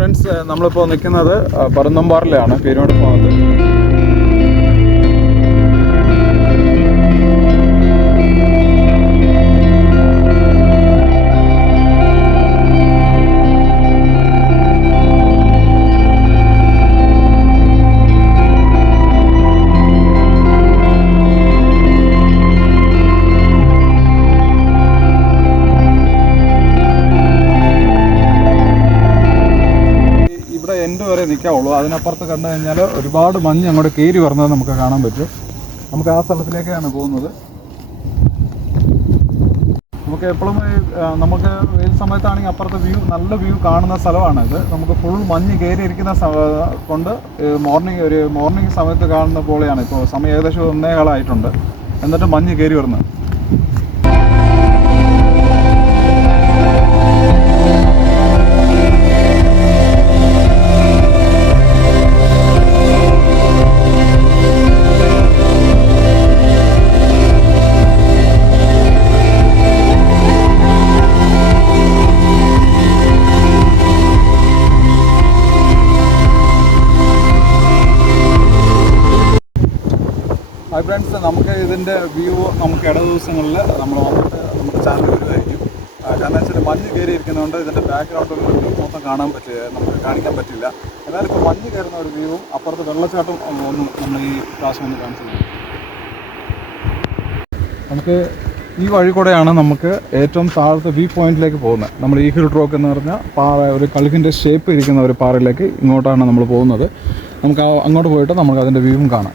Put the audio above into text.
Friends, നമ്മളിപ്പോൾ നിൽക്കുന്നത് പരുന്തുംപാറയിലാണ്, പീരുമേട് ഭാഗത്ത്. എൻഡ് വരെ നിൽക്കാവുള്ളൂ. അതിനപ്പുറത്ത് കണ്ടു കഴിഞ്ഞാൽ ഒരുപാട് മഞ്ഞ് അങ്ങോട്ട് കയറി വരുന്നത് നമുക്ക് കാണാൻ പറ്റും. നമുക്ക് ആ സ്ഥലത്തിലേക്കാണ് പോകുന്നത്. നമുക്ക് എപ്പോഴും നമുക്ക് വെയിൽ സമയത്താണെങ്കിൽ അപ്പുറത്തെ നല്ല വ്യൂ കാണുന്ന സ്ഥലമാണിത്. നമുക്ക് ഫുൾ മഞ്ഞ് കയറിയിരിക്കുന്ന കൊണ്ട് മോർണിംഗ് സമയത്ത് കാണുന്ന പോലെയാണ്. ഇപ്പോൾ സമയം ഏകദേശം 1:15 എന്നിട്ട് മഞ്ഞ് കയറി വരുന്നത്. ഹായ് ഫ്രണ്ട്സ്, നമുക്ക് ഇതിൻ്റെ വ്യൂ നമുക്ക് ഇട ദിവസങ്ങളിൽ നമ്മൾ വന്നിട്ട് നമ്മുടെ ചാനൽ വരുമായിരിക്കും. കാരണം വെച്ചാൽ മഞ്ഞ് കയറിയിരിക്കുന്നതുകൊണ്ട് ഇതിൻ്റെ ബാക്ക്ഗ്രൗണ്ടിൽ വ്യൂ മൊത്തം നമുക്ക് കാണിക്കാൻ പറ്റില്ല. എന്നാലും ഇപ്പോൾ മഞ്ഞ് കയറുന്ന ഒരു വ്യൂവും അപ്പുറത്ത് വെള്ളച്ചാട്ടം ഒന്നും നമ്മൾ ഈ പ്രാവശ്യം ഒന്ന് കാണിച്ചു തരും. നമുക്ക് ഈ വഴി കൂടെയാണ് നമുക്ക് ഏറ്റവും താഴത്തെ വ്യൂ പോയിന്റിലേക്ക് പോകുന്നത്. നമ്മൾ ഈ ഹിൽ റോക്ക് എന്ന് പറഞ്ഞാൽ പാറ, ഒരു കഴുകിൻ്റെ ഷേപ്പ് ഇരിക്കുന്ന ഒരു പാറയിലേക്ക് ഇങ്ങോട്ടാണ് നമ്മൾ പോകുന്നത്. നമുക്ക് അങ്ങോട്ട് പോയിട്ട് നമുക്ക് അതിൻ്റെ വ്യൂവും കാണാം.